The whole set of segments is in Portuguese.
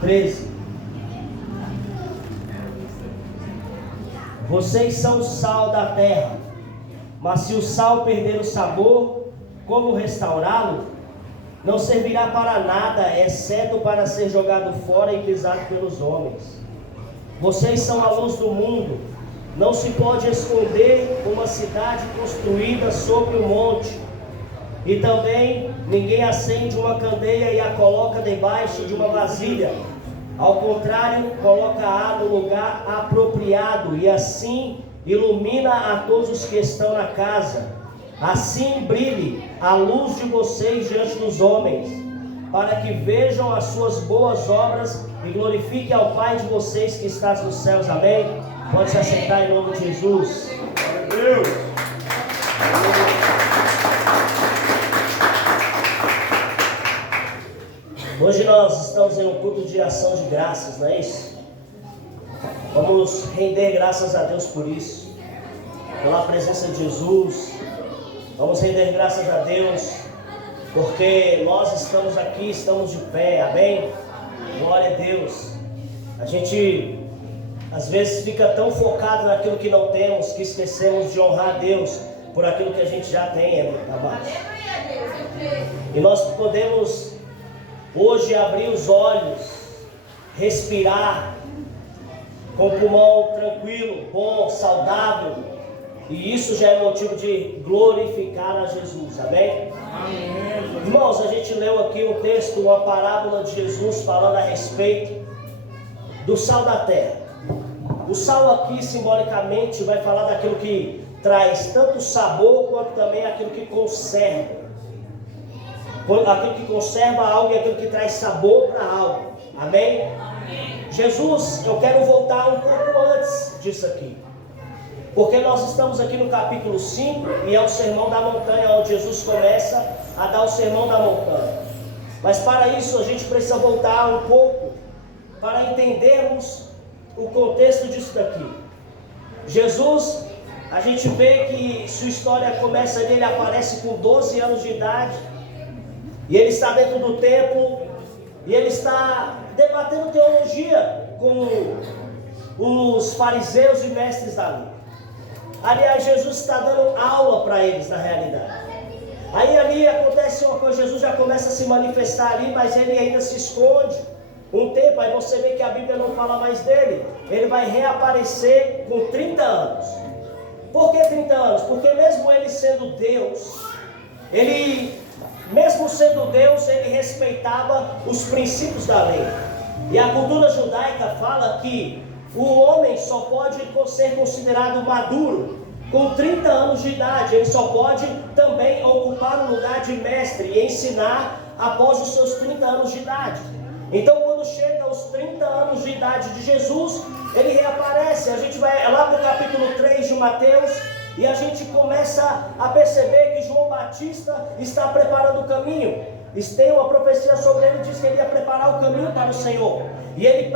13. Vocês são o sal da terra, mas se o sal perder o sabor, como restaurá-lo? Não servirá para nada, exceto para ser jogado fora e pisado pelos homens. Vocês são a luz do mundo. Não se pode esconder uma cidade construída sobre um monte. E também ninguém acende uma candeia e a coloca debaixo de uma vasilha. Ao contrário, coloca-a no lugar apropriado e assim ilumina a todos os que estão na casa. Assim brilhe a luz de vocês diante dos homens, para que vejam as suas boas obras e glorifiquem ao Pai de vocês que está nos céus. Amém? Pode se assentar em nome de Jesus. Glória a Deus. Hoje nós estamos em um culto de ação de graças, não é isso? Vamos render graças a Deus por isso, pela presença de Jesus. Vamos render graças a Deus, porque nós estamos aqui, estamos de pé, amém? Glória a Deus. A gente, às vezes, fica tão focado naquilo que não temos, que esquecemos de honrar a Deus por aquilo que a gente já tem, amados. E nós podemos hoje abrir os olhos, respirar com o pulmão tranquilo, bom, saudável. E isso já é motivo de glorificar a Jesus, amém? Amém. Irmãos, a gente leu aqui um texto, uma parábola de Jesus falando a respeito do sal da terra. O sal aqui simbolicamente vai falar daquilo que traz tanto sabor quanto também aquilo que conserva. Aquilo que conserva algo e aquilo que traz sabor para algo, amém? Amém. Jesus, eu quero voltar um pouco antes disso aqui. Porque nós estamos aqui no capítulo 5 e é o Sermão da Montanha, onde Jesus começa a dar o Sermão da Montanha. Mas para isso a gente precisa voltar um pouco para entendermos o contexto disso daqui. Jesus, a gente vê que sua história começa ali, ele aparece com 12 anos de idade e ele está dentro do templo e ele está debatendo teologia com os fariseus e mestres da lei. Aliás, Jesus está dando aula para eles na realidade. Aí ali acontece uma coisa, Jesus já começa a se manifestar ali, mas ele ainda se esconde um tempo. Aí você vê que a Bíblia não fala mais dele. Ele vai reaparecer com 30 anos. Por que 30 anos? Porque mesmo ele sendo Deus, ele respeitava os princípios da lei. E a cultura judaica fala que o homem só pode ser considerado maduro com 30 anos de idade. Ele só pode também ocupar o lugar de mestre e ensinar após os seus 30 anos de idade. Então, quando chega aos 30 anos de idade de Jesus, ele reaparece. A gente vai lá para o capítulo 3 de Mateus e a gente começa a perceber que João Batista está preparando o caminho. Tem uma profecia sobre ele, diz que ele ia preparar o caminho para o Senhor. E ele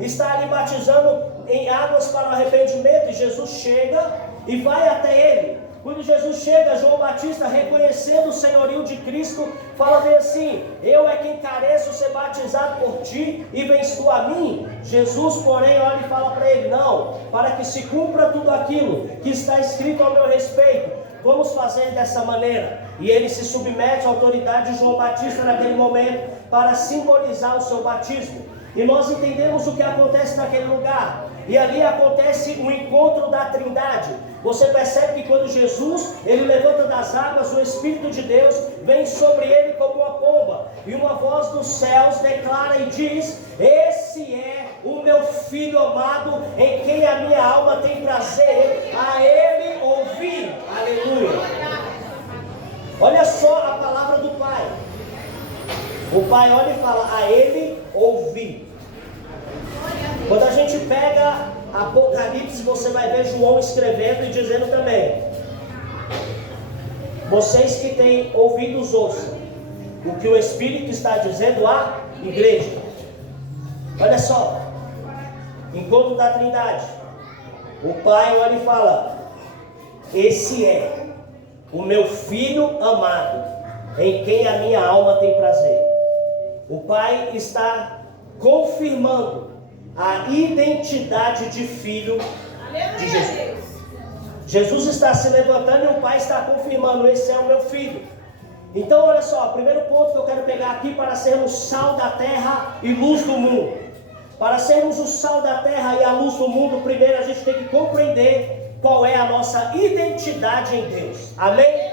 está ali batizando em águas para o arrependimento. E Jesus chega e vai até ele. Quando Jesus chega, João Batista, reconhecendo o senhorio de Cristo, fala bem assim: eu é quem careço ser batizado por ti, e vens tu a mim? Jesus, porém, olha e fala para ele: não, para que se cumpra tudo aquilo que está escrito ao meu respeito, vamos fazer dessa maneira. E ele se submete à autoridade de João Batista naquele momento, para simbolizar o seu batismo. E nós entendemos o que acontece naquele lugar. E ali acontece o encontro da Trindade. Você percebe que quando Jesus, ele levanta das águas, o Espírito de Deus vem sobre ele como uma pomba. E uma voz dos céus declara e diz: esse é o meu Filho amado, em quem a minha alma tem prazer, a ele ouvi. Aleluia. Olha só a palavra do Pai. O Pai olha e fala: a ele ouvi. Quando a gente pega Apocalipse, você vai ver João escrevendo e dizendo também: vocês que têm ouvidos, ouçam o que o Espírito está dizendo à igreja. Olha só, encontro da Trindade. O Pai olha e fala: esse é o meu Filho amado, em quem a minha alma tem prazer. O Pai está confirmando confirmando a identidade de filho de Jesus. Jesus está se levantando e o Pai está confirmando: esse é o meu filho. Então olha só, o primeiro ponto que eu quero pegar aqui: para sermos sal da terra e luz do mundo. Para sermos o sal da terra e a luz do mundo, primeiro a gente tem que compreender qual é a nossa identidade em Deus. Amém?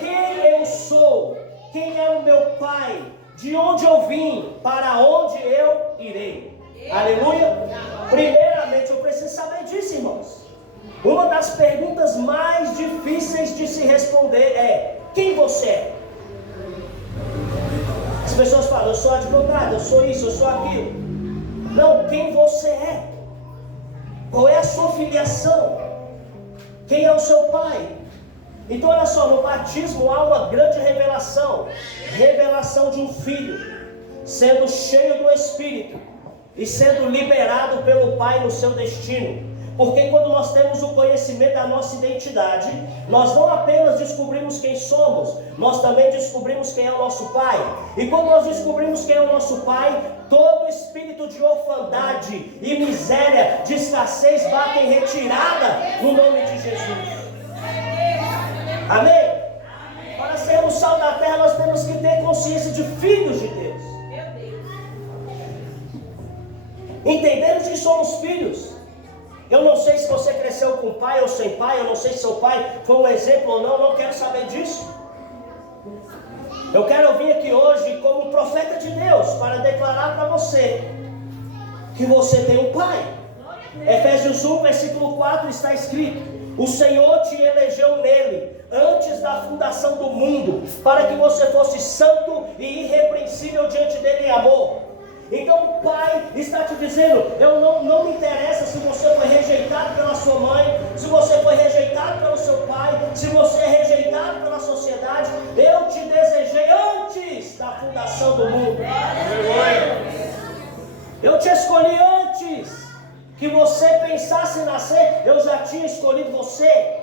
Quem eu sou? Quem é o meu Pai? De onde eu vim? Para onde eu irei? Aleluia? Primeiramente eu preciso saber disso, irmãos. Uma das perguntas mais difíceis de se responder é: quem você é? As pessoas falam: eu sou advogado, eu sou isso, eu sou aquilo. Não, quem você é? Qual é a sua filiação? Quem é o seu pai? Então olha só, no batismo há uma grande revelação. Revelação de um filho sendo cheio do Espírito e sendo liberado pelo Pai no seu destino. Porque quando nós temos o conhecimento da nossa identidade, nós não apenas descobrimos quem somos, nós também descobrimos quem é o nosso Pai. E quando nós descobrimos quem é o nosso Pai, todo espírito de orfandade e miséria, de escassez, bate em retirada no nome de Jesus. Amém? Para sermos sal da terra, nós temos que ter consciência de filhos de Deus. Entendemos que somos filhos. Eu não sei se você cresceu com pai ou sem pai, eu não sei se seu pai foi um exemplo ou não quero saber disso. Eu quero vir aqui hoje como profeta de Deus para declarar para você que você tem um pai. Efésios 1, versículo 4 está escrito: o Senhor te elegeu nele antes da fundação do mundo, para que você fosse santo e irrepreensível diante dele em amor. Então o Pai está te dizendo: eu não me interessa se você foi rejeitado pela sua mãe, se você foi rejeitado pelo seu pai, se você é rejeitado pela sociedade, eu te desejei antes da fundação do mundo. Eu te escolhi antes que você pensasse em nascer, eu já tinha escolhido você.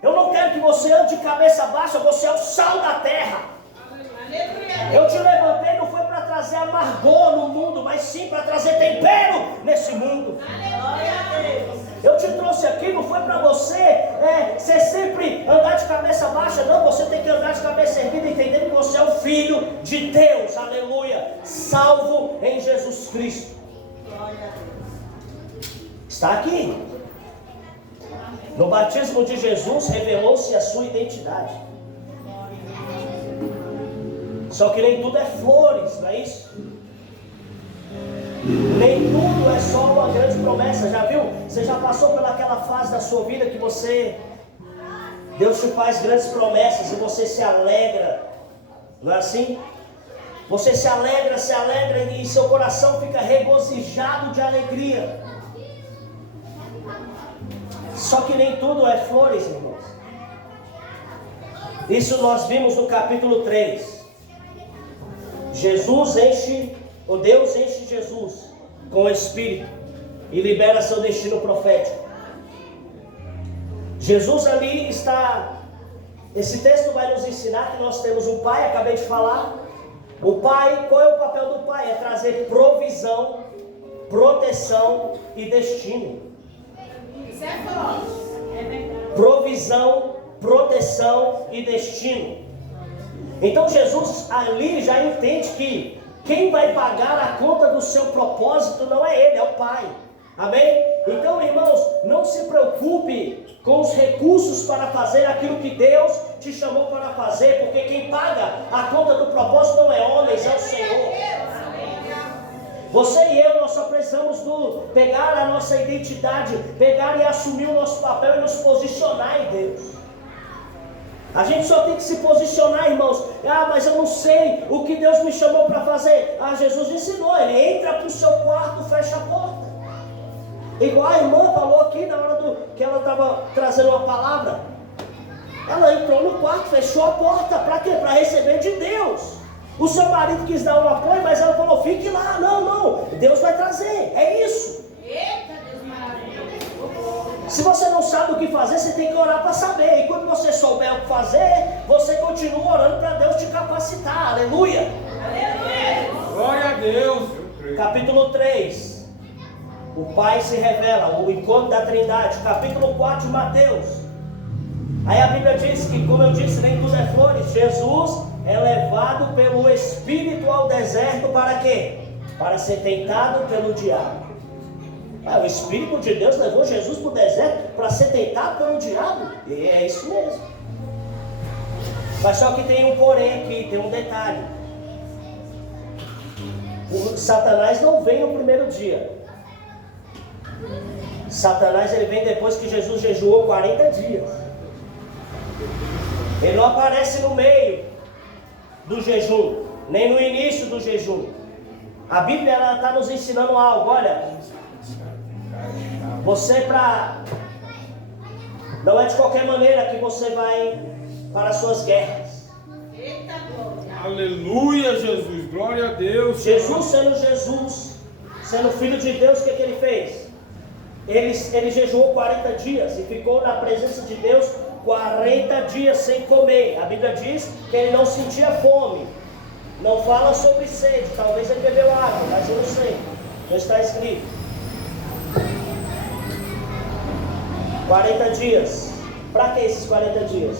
Eu não quero que você ande de cabeça baixa, você é o sal da terra. Eu te levantei não foi para trazer amargor no mundo, mas sim para trazer tempero nesse mundo. Eu te trouxe aqui não foi para você ser sempre andar de cabeça baixa, não. Você tem que andar de cabeça erguida, entendendo que você é o filho de Deus, aleluia, salvo em Jesus Cristo. Está aqui. No batismo de Jesus revelou-se a sua identidade. Só que nem tudo é flores, não é isso? Nem tudo é só uma grande promessa. Já viu? Você já passou pelaquela fase da sua vida que Deus te faz grandes promessas e você se alegra, não é assim? Você se alegra e seu coração fica regozijado de alegria. Só que nem tudo é flores, irmãos. Isso nós vimos no capítulo 3. Deus enche Jesus com o Espírito e libera seu destino profético. Jesus ali está. Esse texto vai nos ensinar que nós temos um Pai, acabei de falar. O Pai, qual é o papel do Pai? É trazer provisão, proteção e destino. Isso é verdade. Provisão, proteção e destino. Então Jesus ali já entende que quem vai pagar a conta do seu propósito não é Ele, é o Pai. Amém? Então, irmãos, não se preocupe com os recursos para fazer aquilo que Deus te chamou para fazer, porque quem paga a conta do propósito não é homens, é o Senhor. Você e eu, nós só precisamos pegar a nossa identidade, pegar e assumir o nosso papel e nos posicionar em Deus. A gente só tem que se posicionar, irmãos. Mas eu não sei o que Deus me chamou para fazer. Jesus ensinou, ele entra para o seu quarto, fecha a porta. Igual a irmã falou aqui na hora que ela estava trazendo uma palavra. Ela entrou no quarto, fechou a porta. Para quê? Para receber de Deus. O seu marido quis dar um apoio, mas ela falou: fique lá. Não, Deus vai trazer. É isso. Se você não sabe o que fazer, você tem que orar para saber. E quando você souber o que fazer, você continua orando para Deus te capacitar. Aleluia. Glória a Deus. Capítulo 3, o Pai se revela, o encontro da Trindade. Capítulo 4 de Mateus. Aí a Bíblia diz que, como eu disse, nem tudo é flores. Jesus é levado pelo Espírito ao deserto para quê? Para ser tentado pelo diabo. O Espírito de Deus levou Jesus para o deserto para ser tentado pelo diabo? E é isso mesmo. Mas só que tem um porém aqui, tem um detalhe. O Satanás não vem no primeiro dia. Satanás ele vem depois que Jesus jejuou 40 dias. Ele não aparece no meio do jejum, nem no início do jejum. A Bíblia está nos ensinando algo. Olha, não é de qualquer maneira que você vai para as suas guerras. Eita glória! Aleluia, Jesus, glória a Deus. Jesus, sendo filho de Deus, o que ele fez? Ele jejuou 40 dias e ficou na presença de Deus 40 dias sem comer. A Bíblia diz que ele não sentia fome. Não fala sobre sede. Talvez ele bebeu água, mas eu não sei. Não está escrito. 40 dias. Para que esses 40 dias?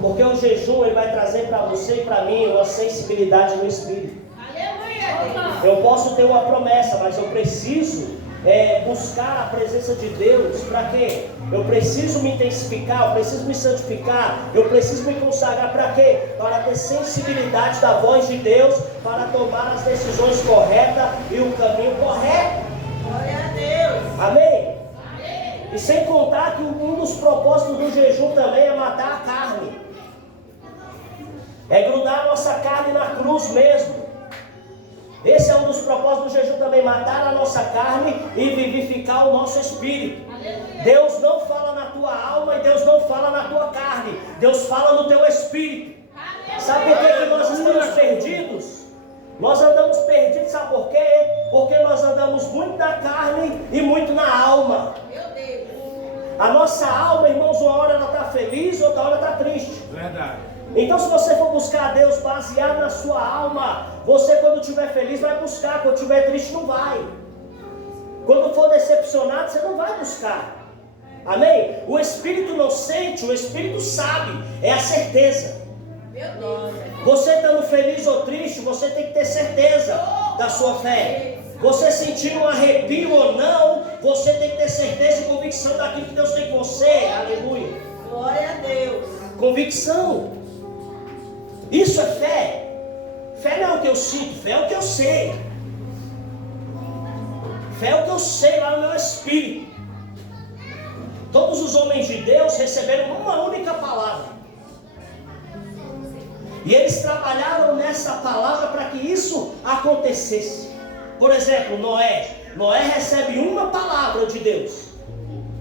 Porque o jejum ele vai trazer para você e para mim uma sensibilidade no espírito. Aleluia! Eu posso ter uma promessa, mas eu preciso buscar a presença de Deus. Para quê? Eu preciso me intensificar, eu preciso me santificar, eu preciso me consagrar. Para quê? Para ter sensibilidade da voz de Deus, para tomar as decisões corretas e o caminho correto. Glória a Deus! Amém? Amém. E sem contar que um dos propósitos do jejum também é matar a carne. É grudar a nossa carne na cruz mesmo. Esse é um dos propósitos do jejum também, matar a nossa carne e vivificar o nosso espírito. Aleluia. Deus não fala na tua alma e Deus não fala na tua carne. Deus fala no teu espírito. Aleluia. Sabe por que nós estamos perdidos? Nós andamos perdidos, sabe por quê? Porque nós andamos muito na carne e muito na alma. Meu Deus. A nossa alma, irmãos, uma hora ela está feliz, outra hora está triste. Verdade. Então, se você for buscar a Deus baseado na sua alma, você quando estiver feliz vai buscar, quando estiver triste não vai. Quando for decepcionado, você não vai buscar. Amém? O Espírito não sente, o Espírito sabe, é a certeza. Meu Deus. Você estando feliz ou triste, você tem que ter certeza da sua fé. Você sentindo um arrepio ou não, você tem que ter certeza e convicção daquilo que Deus tem com você. Aleluia. Glória a Deus. Convicção. Isso é fé. Fé não é o que eu sinto, fé é o que eu sei. Fé é o que eu sei lá no meu espírito. Todos os homens de Deus receberam uma única palavra. E eles trabalharam nessa palavra para que isso acontecesse. Por exemplo, Noé. Noé recebe uma palavra de Deus.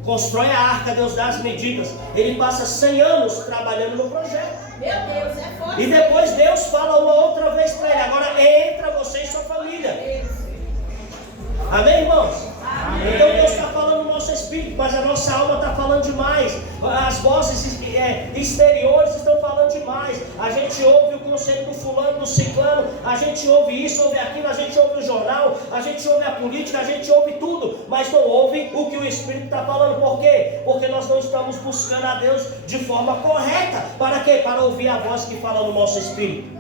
Constrói a arca, Deus dá as medidas. Ele passa 100 anos trabalhando no projeto. Meu Deus, é forte. E depois Deus fala uma outra vez para ele: agora entra você e sua família. Amém, irmãos? Amém. Então Deus está falando no nosso espírito, mas a nossa alma está falando demais. As vozes exteriores estão falando demais. A gente ouve o conselho do fulano, do ciclano, a gente ouve isso, ouve aquilo, a gente ouve o jornal, a gente ouve a política, a gente ouve tudo, mas não ouve o que o Espírito está falando. Por quê? Porque nós não estamos buscando a Deus de forma correta. Para quê? Para ouvir a voz que fala no nosso espírito.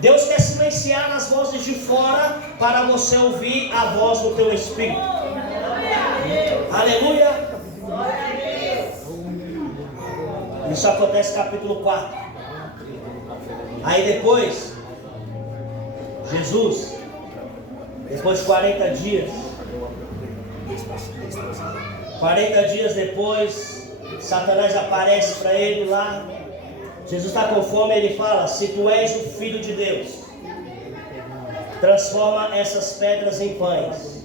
Deus quer silenciar as vozes de fora para você ouvir a voz do teu espírito. Aleluia. Isso acontece no capítulo 4. Aí depois, Jesus, depois de 40 dias, 40 dias depois, Satanás aparece para ele lá. Jesus está com fome, ele fala: se tu és o Filho de Deus, transforma essas pedras em pães.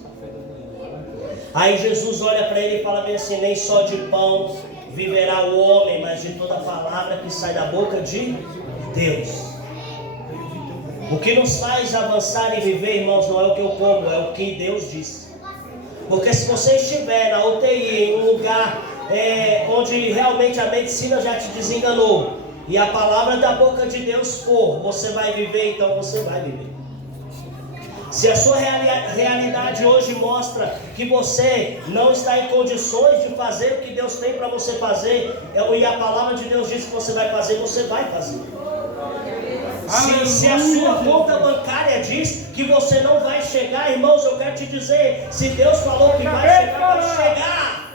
Aí Jesus olha para ele e fala bem assim: nem só de pão viverá o homem, mas de toda palavra que sai da boca de Deus. O que nos faz avançar e viver, irmãos, não é o que eu como, é o que Deus disse. Porque se você estiver na UTI, em um lugar onde realmente a medicina já te desenganou, e a palavra da boca de Deus for, você vai viver, então você vai viver. Se a sua realidade hoje mostra que você não está em condições de fazer o que Deus tem para você fazer, e a palavra de Deus diz que você vai fazer, você vai fazer. Se a sua conta bancária diz que você não vai chegar, irmãos, eu quero te dizer, se Deus falou que vai chegar, vai chegar.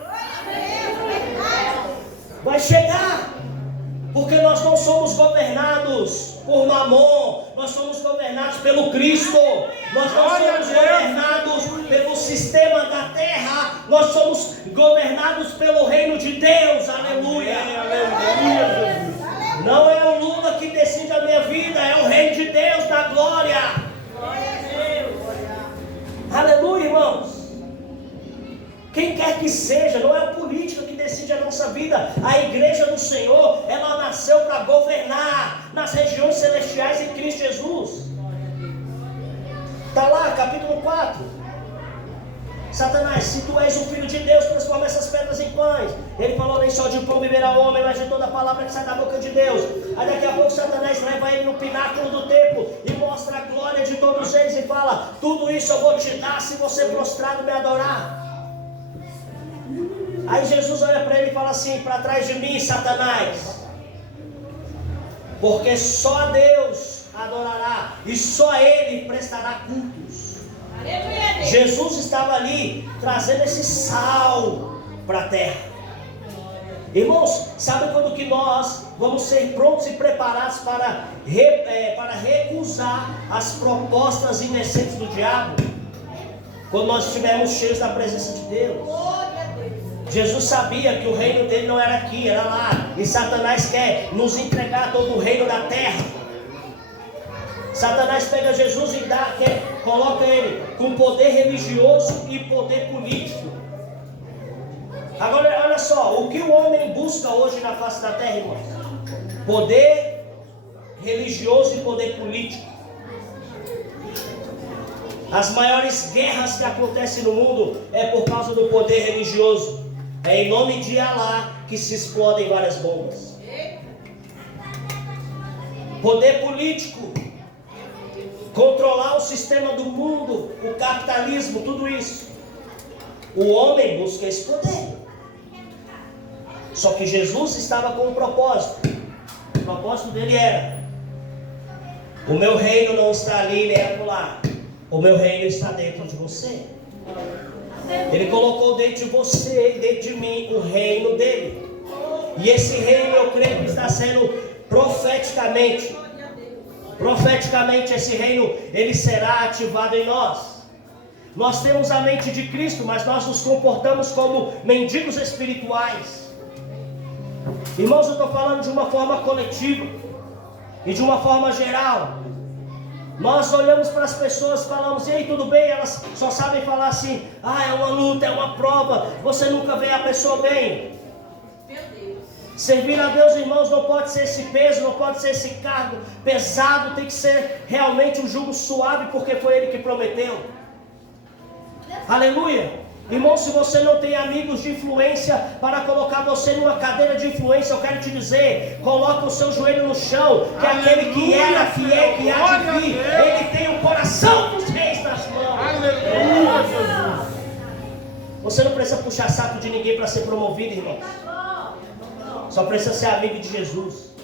Vai chegar. Porque nós não somos governados por Mamon, nós somos governados pelo Cristo. Nós não somos governados pelo sistema da terra, nós somos governados pelo reino de Deus. Aleluia. Aleluia. Não é o Lula que decide a minha vida, é o reino de Deus da glória. Aleluia, irmãos. Quem quer que seja, não é a política que decide a nossa vida. A igreja do Senhor, ela nasceu para governar nas regiões celestiais em Cristo Jesus. Está lá, capítulo 4. Satanás, se tu és o Filho de Deus, transforma essas pedras em pães. Ele falou, nem só de pão viverá o homem, mas de toda a palavra que sai da boca de Deus. Aí daqui a pouco Satanás leva ele no pináculo do templo e mostra a glória de todos eles e fala, tudo isso eu vou te dar se você prostrado me adorar. Aí Jesus olha para ele e fala assim, para trás de mim, Satanás, porque só a Deus adorará e só a Ele prestará cultos. Jesus estava ali trazendo esse sal para a terra. Irmãos, sabe quando que nós vamos ser prontos e preparados para recusar as propostas indecentes do diabo? Quando nós estivermos cheios da presença de Deus. Jesus sabia que o reino dele não era aqui, era lá. E Satanás quer nos entregar todo o reino da terra. Satanás pega Jesus e coloca ele com poder religioso e poder político. Agora olha só, o que o homem busca hoje na face da terra, irmãos? Poder religioso e poder político. As maiores guerras que acontecem no mundo é por causa do poder religioso. É em nome de Alá que se explodem várias bombas. Poder político, controlar o sistema do mundo, o capitalismo, tudo isso. O homem busca esse poder. Só que Jesus estava com um propósito. O propósito dele era: o meu reino não está ali nem acolá. O meu reino está dentro de você. Ele colocou dentro de você e dentro de mim o reino dele. E esse reino, eu creio que está sendo profeticamente esse reino, ele será ativado em nós. Nós temos a mente de Cristo, mas nós nos comportamos como mendigos espirituais. Irmãos, eu estou falando de uma forma coletiva e de uma forma geral. Nós olhamos para as pessoas e falamos, e aí, tudo bem? Elas só sabem falar assim, é uma luta, é uma prova. Você nunca vê a pessoa bem. Meu Deus. Servir a Deus, irmãos, não pode ser esse peso, não pode ser esse cargo pesado. Tem que ser realmente um jugo suave, porque foi Ele que prometeu. Aleluia. Irmão, se você não tem amigos de influência para colocar você numa cadeira de influência, eu quero te dizer, coloca o seu joelho no chão, que aquele que era fiel, que há de vir, ele tem o coração dos reis nas mãos. Aleluia, Jesus. Você não precisa puxar saco de ninguém para ser promovido, irmão. Só precisa ser amigo de Jesus.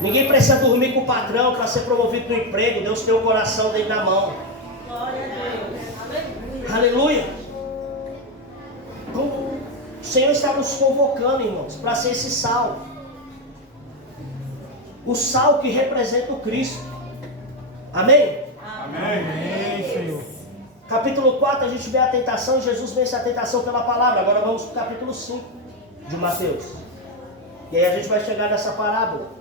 Ninguém precisa dormir com o patrão para ser promovido no emprego. Deus tem o coração dele na mão. Glória a Deus. Aleluia. O Senhor está nos convocando, irmãos, para ser esse sal. O sal que representa o Cristo. Amém? Amém, Senhor. Capítulo 4, a gente vê a tentação. Jesus vence a tentação pela palavra. Agora vamos para o capítulo 5 de Mateus. E aí a gente vai chegar nessa parábola.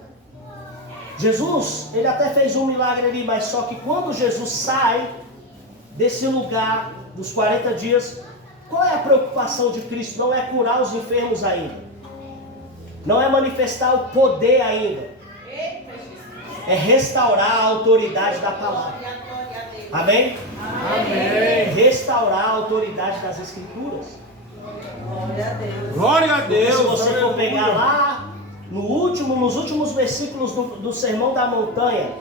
Jesus, ele até fez um milagre ali, mas só que quando Jesus sai desse lugar dos 40 dias, qual é a preocupação de Cristo? Não é curar os enfermos ainda, não é manifestar o poder ainda, é restaurar a autoridade da palavra. Amém? Amém. Restaurar a autoridade das Escrituras. Glória a Deus. Glória a Porque Deus. se você for Aleluia. pegar lá nos últimos versículos do Sermão da Montanha,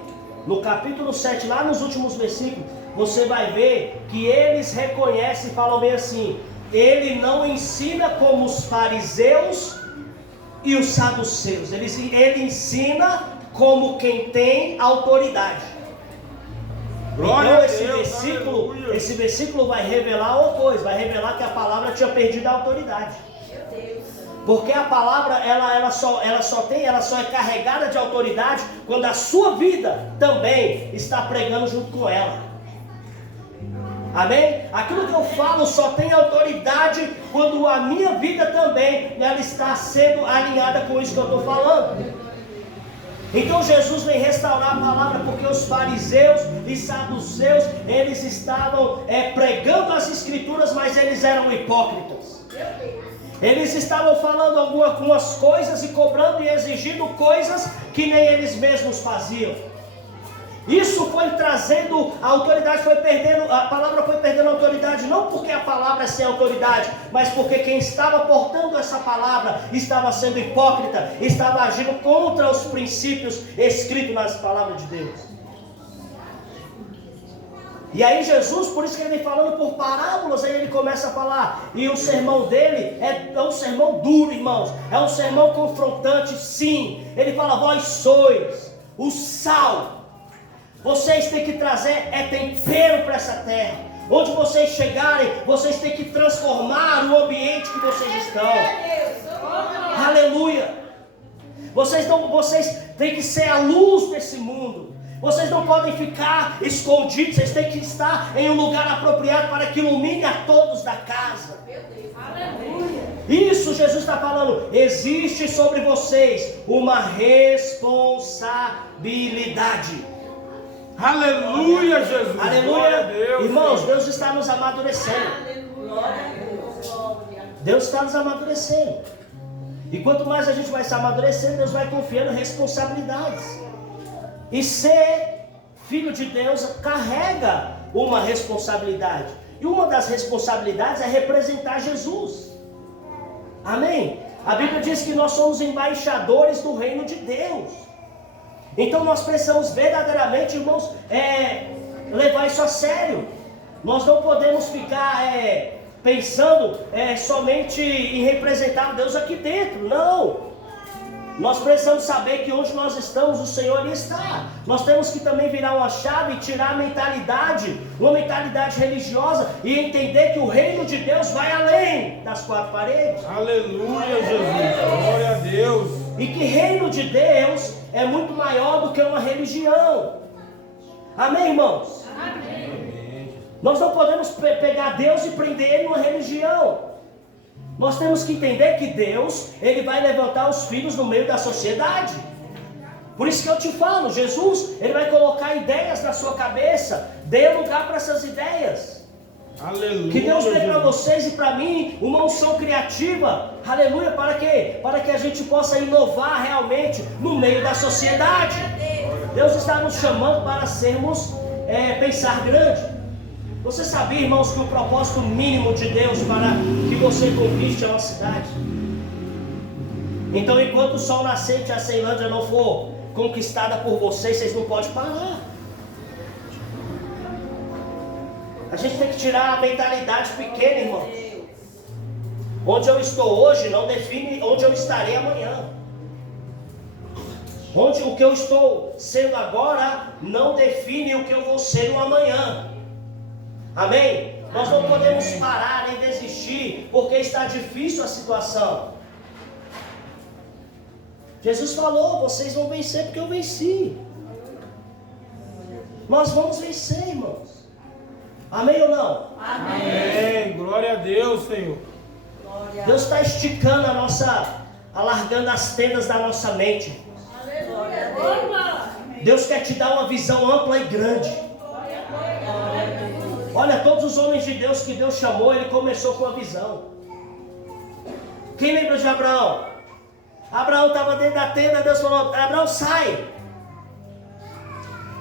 no capítulo 7, lá nos últimos versículos, você vai ver que eles reconhecem e falam bem assim: ele não ensina como os fariseus e os saduceus, ele ensina como quem tem autoridade. Então esse versículo vai revelar uma coisa, vai revelar que a palavra tinha perdido a autoridade. Porque a palavra ela só é carregada de autoridade quando a sua vida também está pregando junto com ela. Amém? Aquilo que eu falo só tem autoridade quando a minha vida também ela está sendo alinhada com isso que eu estou falando. Então Jesus vem restaurar a palavra, porque os fariseus e saduceus, eles estavam pregando as escrituras, mas eles eram hipócritas. Eles estavam falando algumas coisas e cobrando e exigindo coisas que nem eles mesmos faziam. Isso foi trazendo, a autoridade foi perdendo, a palavra foi perdendo autoridade, não porque a palavra é sem autoridade, mas porque quem estava portando essa palavra estava sendo hipócrita, estava agindo contra os princípios escritos nas palavras de Deus. E aí Jesus, por isso que ele vem falando por parábolas, aí ele começa a falar, e o sermão dele é um sermão duro, irmãos, é um sermão confrontante, sim. Ele fala: vós sois o sal. Vocês têm que trazer tempero para essa terra. Onde vocês chegarem, vocês têm que transformar o ambiente que vocês estão. Aleluia. Vocês têm que ser a luz desse mundo. Vocês não podem ficar escondidos. Vocês têm que estar em um lugar apropriado para que ilumine a todos da casa. Isso Jesus está falando. Existe sobre vocês uma responsabilidade. Aleluia, Jesus. Aleluia. Deus, irmãos, Deus está nos amadurecendo. Deus está nos amadurecendo. E quanto mais a gente vai se amadurecendo, Deus vai confiando responsabilidades. E ser filho de Deus carrega uma responsabilidade. E uma das responsabilidades é representar Jesus. Amém? A Bíblia diz que nós somos embaixadores do reino de Deus. Então nós precisamos verdadeiramente, irmãos, levar isso a sério. Nós não podemos ficar pensando somente em representar Deus aqui dentro. Não. Nós precisamos saber que onde nós estamos, o Senhor ali está. Nós temos que também virar uma chave e tirar uma mentalidade religiosa, e entender que o reino de Deus vai além das quatro paredes. Aleluia, Jesus. Glória a Deus. E que reino de Deus é muito maior do que uma religião. Amém, irmãos? Amém. Nós não podemos pegar Deus e prender Ele numa religião. Nós temos que entender que Deus, Ele vai levantar os filhos no meio da sociedade. Por isso que eu te falo, Jesus, Ele vai colocar ideias na sua cabeça. Dê lugar para essas ideias. Aleluia. Que Deus dê para vocês e para mim uma unção criativa. Aleluia. Para quê? Para que a gente possa inovar realmente no meio da sociedade. Deus está nos chamando para pensar grande. Você sabia, irmãos, que o propósito mínimo de Deus para que você conquiste é uma cidade? Então, enquanto o sol nascente e a Ceilândia não for conquistada por vocês não podem parar. A gente tem que tirar a mentalidade pequena, irmãos. Onde eu estou hoje não define onde eu estarei amanhã. O que eu estou sendo agora não define o que eu vou ser no amanhã. Amém? Nós não podemos parar nem desistir porque está difícil a situação. Jesus falou: vocês vão vencer porque eu venci. Nós vamos vencer, irmãos. Amém ou não? Amém. Glória a Deus, Senhor. Deus está esticando alargando as tendas da nossa mente. Deus quer te dar uma visão ampla e grande. Olha, todos os homens de Deus que Deus chamou, Ele começou com a visão. Quem lembra de Abraão? Abraão estava dentro da tenda, Deus falou: Abraão, sai.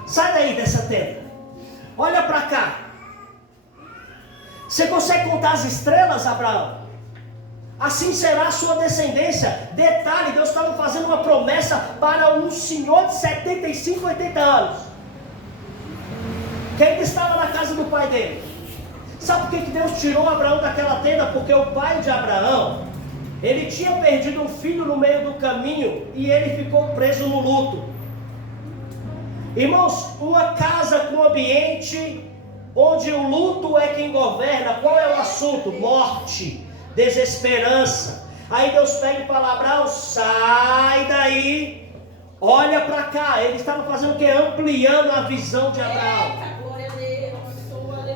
Sai daí dessa tenda. Olha para cá. Você consegue contar as estrelas, Abraão? Assim será a sua descendência. Detalhe, Deus estava fazendo uma promessa para um senhor de 75, 80 anos. que ainda estava na casa do pai dele. Sabe por que Deus tirou Abraão daquela tenda? Porque o pai de Abraão, ele tinha perdido um filho no meio do caminho e ele ficou preso no luto. Irmãos, uma casa com ambiente onde o luto é quem governa, qual é o assunto? Morte, desesperança. Aí Deus pega e fala: Abraão, sai daí, olha para cá. Ele estava fazendo o que? Ampliando a visão de Abraão.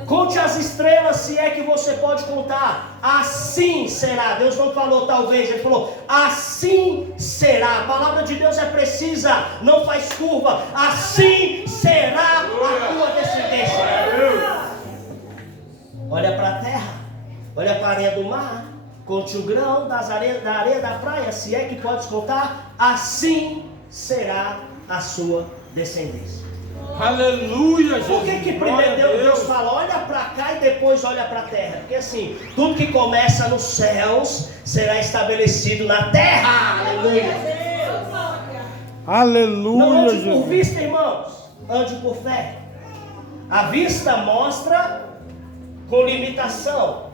Conte as estrelas, se é que você pode contar. Assim será. Deus não falou talvez, Ele falou assim será. A palavra de Deus é precisa, não faz curva. Assim será a tua descendência. Olha para a terra, olha para a areia do mar, conte o grão da areia da praia, se é que pode contar. Assim será a sua descendência. Aleluia, Jesus. Por que primeiro Deus fala, olha para cá e depois olha para a terra? Porque assim, tudo que começa nos céus será estabelecido na terra. Aleluia. Aleluia, Não ande Jesus. por vista, irmãos, ande por fé. A vista mostra com limitação.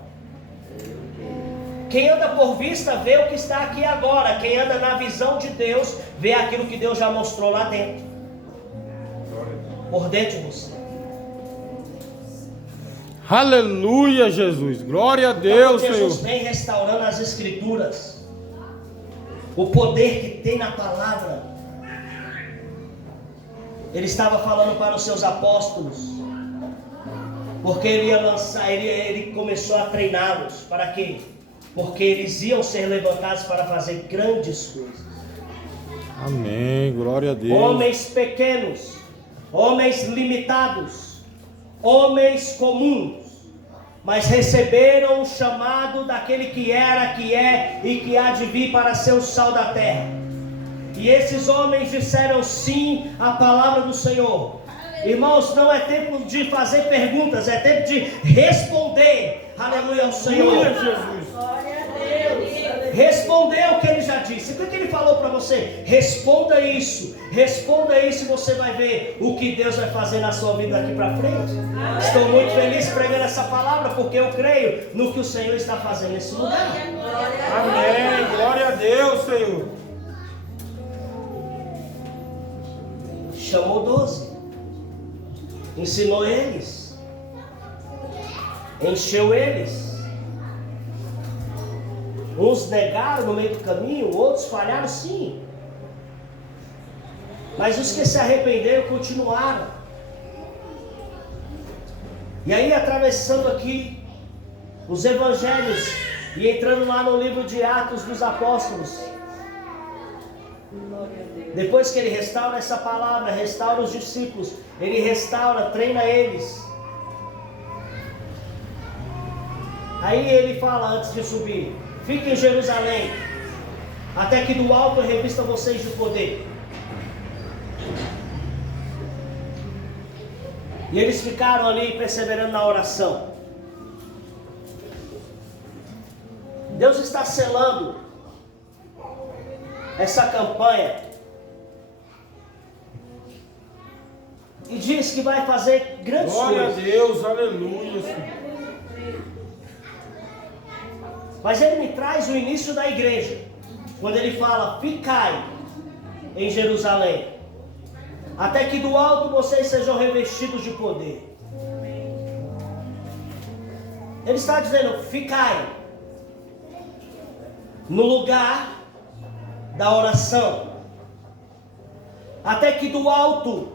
Quem anda por vista vê o que está aqui agora. Quem anda na visão de Deus vê aquilo que Deus já mostrou lá dentro. Por dentro de você. Aleluia, Jesus. Glória a Deus, então, Jesus Senhor. vem restaurando as escrituras. O poder que tem na palavra. Ele estava falando para os seus apóstolos. Porque ele ia lançar, ele começou a treiná-los. Para quê? Porque eles iam ser levantados para fazer grandes coisas. Amém. Glória a Deus. Homens pequenos, homens limitados, homens comuns, mas receberam o chamado daquele que era, que é e que há de vir para ser o sal da terra. E esses homens disseram sim à palavra do Senhor. Irmãos, não é tempo de fazer perguntas, é tempo de responder. Aleluia ao Senhor. Aleluia, Jesus. Respondeu o que ele já disse. O que ele falou para você? Responda isso e você vai ver o que Deus vai fazer na sua vida daqui para frente. Estou muito feliz pregando essa palavra, porque eu creio no que o Senhor está fazendo nesse lugar. Amém. Glória a Deus, Senhor. Chamou 12, ensinou eles, encheu eles. Uns negaram no meio do caminho, outros falharam sim. Mas os que se arrependeram continuaram. E aí, atravessando aqui os evangelhos e entrando lá no livro de Atos dos Apóstolos, depois que ele restaura essa palavra, restaura os discípulos, ele restaura, treina eles. Aí ele fala antes de subir: fiquem em Jerusalém, até que do alto eu revista vocês de poder. E eles ficaram ali perseverando na oração. Deus está selando essa campanha e diz que vai fazer grandes Glória coisas. a Deus, aleluia, Senhor. Mas ele me traz o início da igreja, quando ele fala: ficai em Jerusalém, até que do alto vocês sejam revestidos de poder. Ele está dizendo: ficai no lugar da oração, até que do alto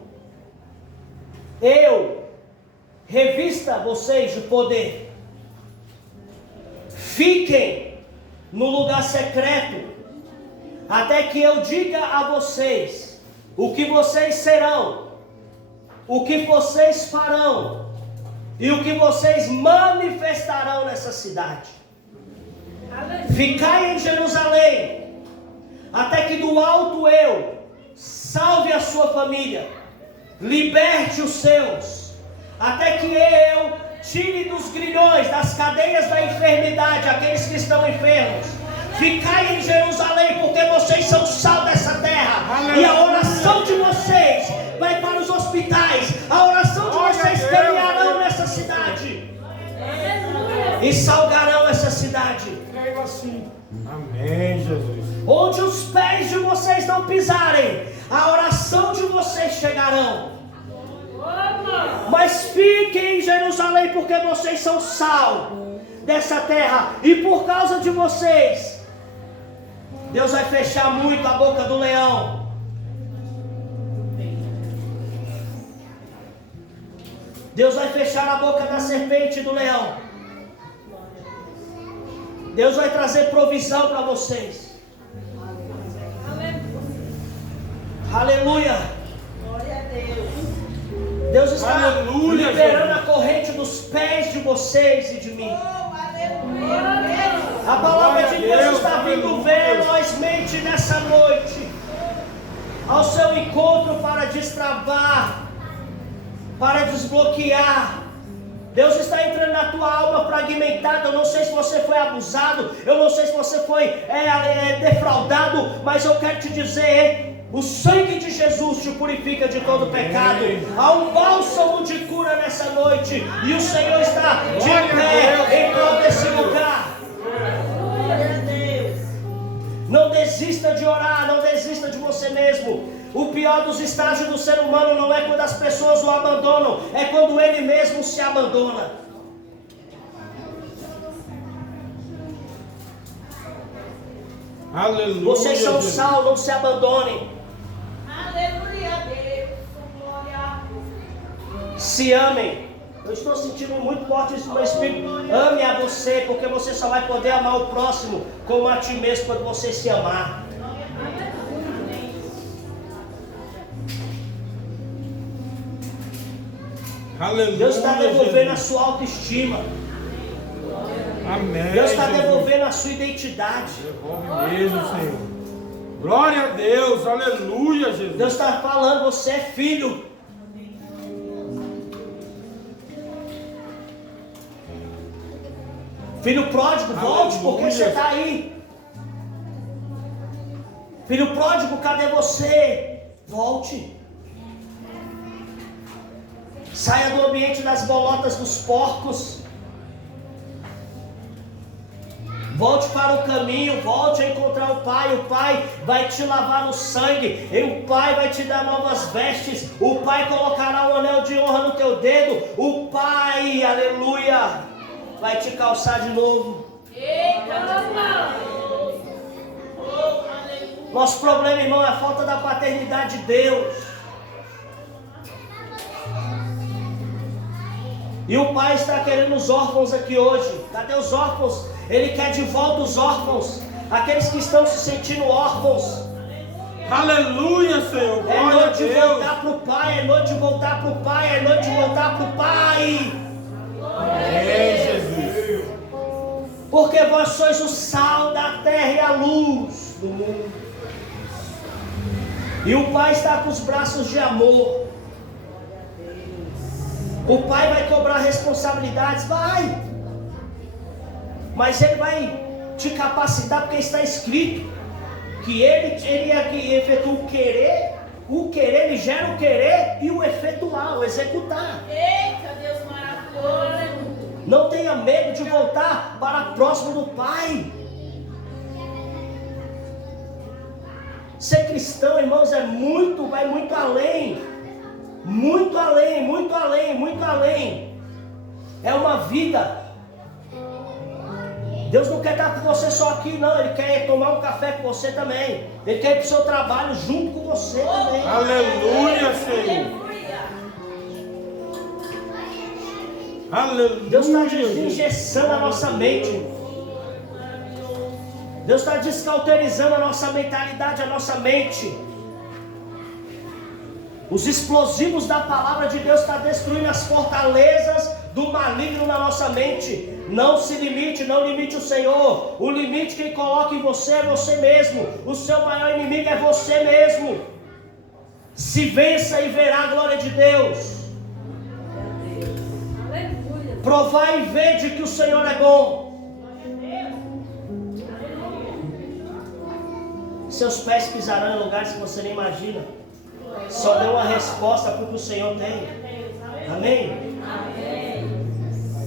eu revista vocês de poder. Fiquem no lugar secreto, até que eu diga a vocês o que vocês serão, o que vocês farão e o que vocês manifestarão nessa cidade. Ficai em Jerusalém, até que do alto eu salve a sua família, liberte os seus, até que eu tire dos grilhões, das cadeias da enfermidade, aqueles que estão enfermos. Ficai em Jerusalém, porque vocês são o sal dessa terra. Aleluia. E a oração de vocês vai para os hospitais, a oração de vocês e salgarão essa cidade. Creio assim. Amém, Jesus. Onde os pés de vocês não pisarem, a oração de vocês chegarão. Mas fiquem em Jerusalém, porque vocês são sal dessa terra, e por causa de vocês, Deus vai fechar muito a boca do leão. Deus vai fechar a boca da serpente e do leão. Deus vai trazer provisão para vocês. Aleluia. Glória a Deus. Deus está Aleluia, liberando Jesus. a corrente dos pés de vocês e de mim. Aleluia. A palavra de Glória a Deus Deus, está vindo aleluia. velozmente nessa noite ao seu encontro para destravar, para desbloquear. Deus está entrando na tua alma fragmentada. Eu não sei se você foi abusado, eu não sei se você foi defraudado, mas eu quero te dizer: o sangue de Jesus te purifica de todo pecado. Há um bálsamo de cura nessa noite, e o Senhor está de pé em prol desse lugar. Glória a Deus. Não desista de orar, não desista de você mesmo. O pior dos estágios do ser humano não é quando as pessoas o abandonam, é quando ele mesmo se abandona. Aleluia. Vocês são Jesus. sal, não se abandonem. Aleluia a Deus. Glória a Deus. Se amem. Eu estou sentindo muito forte isso no meu espírito. Ame a você, porque você só vai poder amar o próximo como a ti mesmo quando você se amar. Aleluia. Deus está devolvendo a Jesus. sua autoestima. Amém. Deus está Jesus. devolvendo a sua identidade. Devolve mesmo, Senhor. Glória a Deus. Aleluia, Jesus. Deus está falando, você é filho. Filho pródigo, volte, porque Aleluia. você está aí. Filho pródigo, cadê você? Volte. Saia do ambiente das bolotas dos porcos. Volte para o caminho, volte a encontrar o Pai. O Pai vai te lavar no sangue, e o Pai vai te dar novas vestes. O Pai colocará um anel de honra no teu dedo. O Pai, aleluia, vai te calçar de novo. Nosso problema, irmão, é a falta da paternidade de Deus. E o Pai está querendo os órfãos aqui hoje. Cadê os órfãos? Ele quer de volta os órfãos, aqueles que estão se sentindo órfãos. Aleluia, Senhor. É Glória a noite de Deus. voltar para o Pai, é noite de voltar para o Pai, é noite de voltar para o Pai. Amém, Jesus. Porque vós sois o sal da terra e a luz do mundo. E o Pai está com os braços de amor. O Pai vai cobrar responsabilidades, vai. Mas Ele vai te capacitar, porque está escrito que Ele é que efetua o querer. O querer, Ele gera o querer e o efetuar, o executar. Eita, Deus maravilhoso. Não tenha medo de voltar para próximo do Pai. Ser cristão, irmãos, vai muito além. Muito além, muito além, muito além. É uma vida. Deus não quer estar com você só aqui, não. Ele quer tomar um café com você também. Ele quer ir para o seu trabalho junto com você também. Aleluia, Senhor. Aleluia. Deus está desengessando a nossa mente. Deus está descauterizando a nossa mentalidade, a nossa mente. Os explosivos da palavra de Deus estão destruindo as fortalezas do maligno na nossa mente. Não se limite, não limite o Senhor. O limite quem coloca em você é você mesmo. O seu maior inimigo é você mesmo. Se vença e verá a glória de Deus. Provai e vede que o Senhor é bom. Seus pés pisarão em lugares que você nem imagina. Só dê uma resposta para o que o Senhor tem. Amém?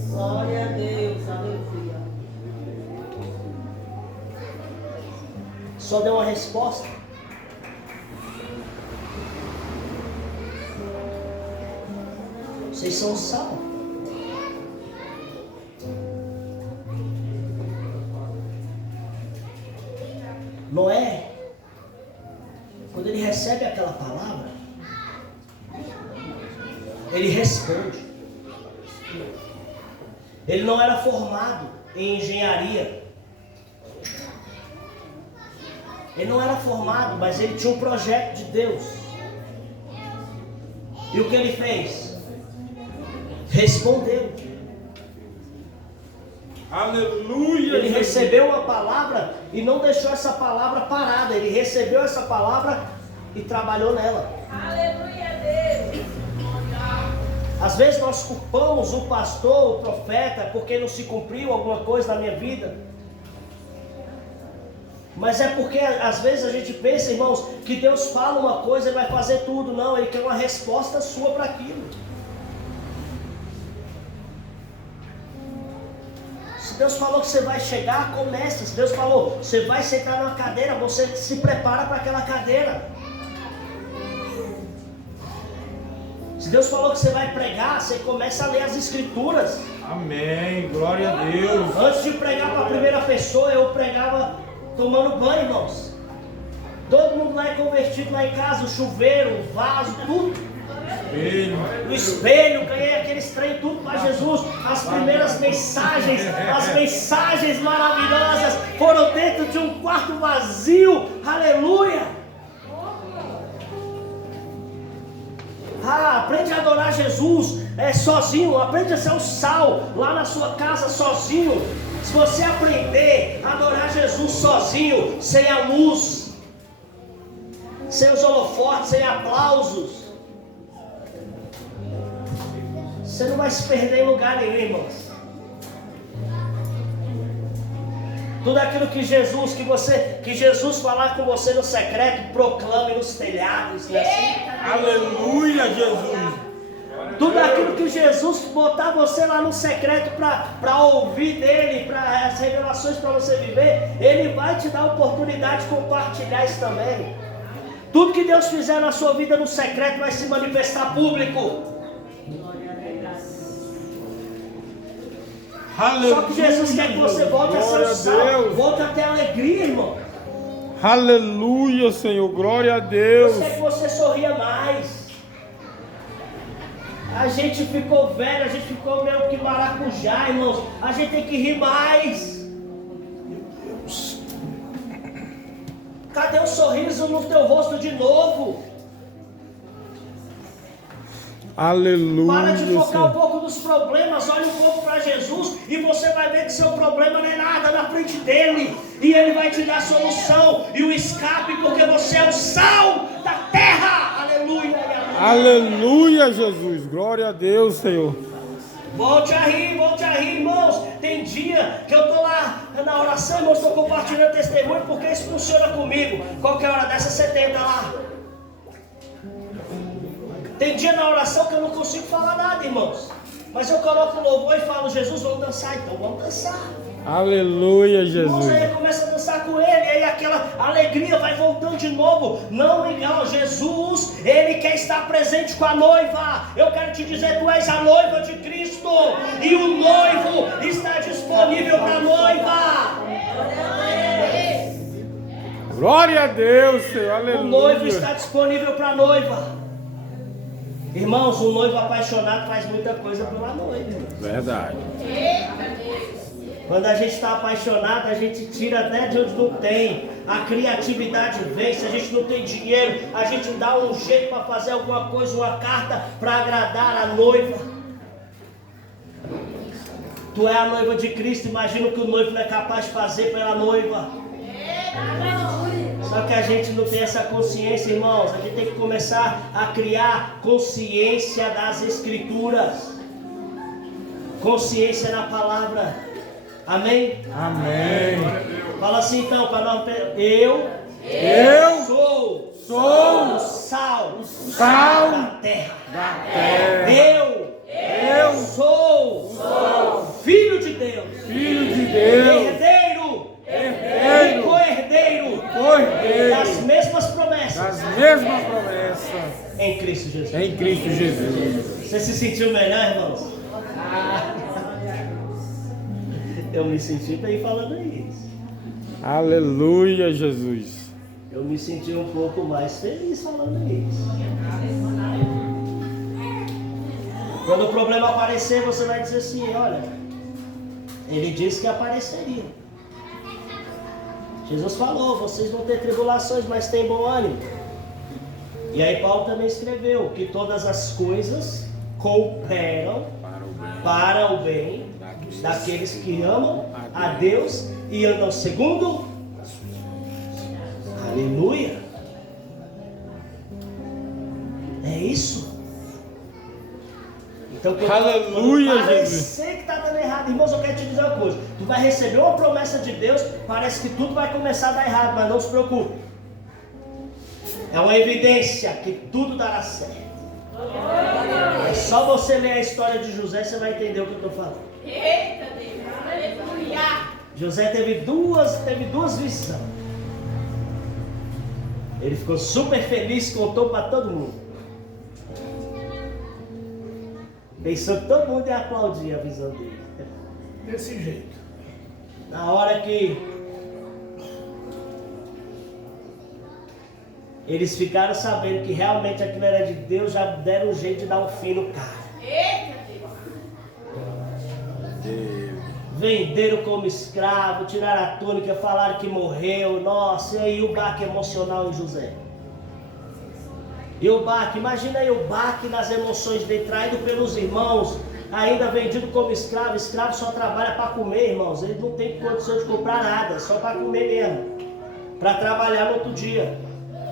Glória a Deus. Aleluia. só deu uma resposta. Vocês são sal. Noé, quando ele recebe aquela palavra, ele responde. Ele não era formado em engenharia. Ele não era formado, mas ele tinha um projeto de Deus. E o que ele fez? Respondeu. Aleluia. Ele recebeu uma palavra e não deixou essa palavra parada. Ele recebeu essa palavra e trabalhou nela. Aleluia, Deus. Às vezes nós culpamos o pastor, o profeta, porque não se cumpriu alguma coisa na minha vida. Mas é porque às vezes a gente pensa, irmãos, que Deus fala uma coisa e vai fazer tudo. Não, Ele quer uma resposta sua para aquilo. Se Deus falou que você vai chegar, comece. Se Deus falou, você vai sentar numa cadeira, você se prepara para aquela cadeira. Se Deus falou que você vai pregar, você começa a ler as escrituras. Amém. Glória a Deus. Antes de pregar para a primeira pessoa, eu pregava tomando banho, irmãos. Todo mundo lá é convertido lá em casa, o chuveiro, o vaso, tudo. No espelho, ganhei aqueles trem tudo para Jesus. As primeiras mensagens, as mensagens maravilhosas foram dentro de um quarto vazio. Aleluia! Aprende a adorar Jesus sozinho. Aprende a ser um sal lá na sua casa sozinho. Se você aprender a adorar Jesus sozinho, sem a luz, sem os holofotes, sem aplausos, você não vai se perder em lugar nenhum, irmãos. Tudo aquilo que Jesus falar com você no secreto, proclame nos telhados. Né? Aleluia, Jesus. Tudo aquilo que Jesus botar você lá no secreto para ouvir dele, para as revelações para você viver, Ele vai te dar a oportunidade de compartilhar isso também. Tudo que Deus fizer na sua vida no secreto vai se manifestar público. Aleluia, Só que Jesus quer que você volte a ser o sal, volte a ter alegria, irmão. Aleluia, Senhor, glória a Deus. Deus quer que você sorria mais. A gente ficou velho, a gente ficou meio que maracujá, irmãos. A gente tem que rir mais. Cadê o sorriso no teu rosto de novo? Aleluia. Para de focar um pouco nos problemas, olha um pouco para Jesus e você vai ver que seu problema não é nada na frente dele. E ele vai te dar a solução e o escape, porque você é o sal da terra. Aleluia. Aleluia, Jesus. Glória a Deus, Senhor. Volte a rir, irmãos. Tem dia que eu estou lá na oração, irmãos, estou compartilhando testemunho, porque isso funciona comigo. Qualquer hora dessa você tenta lá. Tem dia na oração que eu não consigo falar nada, irmãos. Mas eu coloco o louvor e falo, Jesus, vamos dançar, então vamos dançar. Aleluia, Jesus. Irmãos, aí começa a dançar com ele, aí aquela alegria vai voltando de novo. Não igual, Jesus, ele quer estar presente com a noiva. Eu quero te dizer, tu és a noiva de Cristo. E o noivo está disponível para a noiva. Glória a Deus, Senhor, aleluia. O noivo está disponível para a noiva. Irmãos, um noivo apaixonado faz muita coisa pela noiva. Verdade. Quando a gente está apaixonado, a gente tira até de onde não tem. A criatividade vem. Se a gente não tem dinheiro, a gente dá um jeito para fazer alguma coisa, uma carta para agradar a noiva. Tu é a noiva de Cristo, imagina o que o noivo não é capaz de fazer pela noiva. Só que a gente não tem essa consciência, irmãos. A gente tem que começar a criar consciência das Escrituras. Consciência na palavra. Amém? Amém. Fala assim então, para nós. Eu sou o sal da terra. Eu sou filho de Deus. Filho de Deus. Herdeiro. Herdeiro. Co-herdeiro Em Cristo Jesus. Você se sentiu melhor, irmãos? Eu me senti bem falando isso. Aleluia, Jesus. Eu me senti um pouco mais feliz falando isso. Quando o problema aparecer, você vai dizer assim, olha, ele disse que apareceria. Jesus falou, vocês vão ter tribulações, mas tem bom ânimo. E aí Paulo também escreveu que todas as coisas cooperam para o bem daqueles que amam a Deus e andam segundo. Aleluia. É isso. Então, aleluia, parecer Jesus. que está dando errado, irmãos, eu quero te dizer uma coisa. Tu vai receber uma promessa de Deus, parece que tudo vai começar a dar errado, mas não se preocupe. É uma evidência que tudo dará certo. É só você ler a história de José, você vai entender o que eu estou falando. Eita Deus, aleluia. José teve duas visões. Ele ficou super feliz, contou para todo mundo. Pensou que todo mundo ia aplaudir a visão dele. Desse jeito. Na hora que eles ficaram sabendo que realmente aquilo era de Deus, já deram um jeito de dar um fim no cara. Eita Deus. Venderam como escravo, tiraram a túnica, falaram que morreu. Nossa, e aí o baque emocional em José. E o baque, imagina aí o baque nas emoções dele, traído pelos irmãos, ainda vendido como escravo. Escravo só trabalha para comer, irmãos. Ele não tem condição de comprar nada, só para comer mesmo, para trabalhar no outro dia.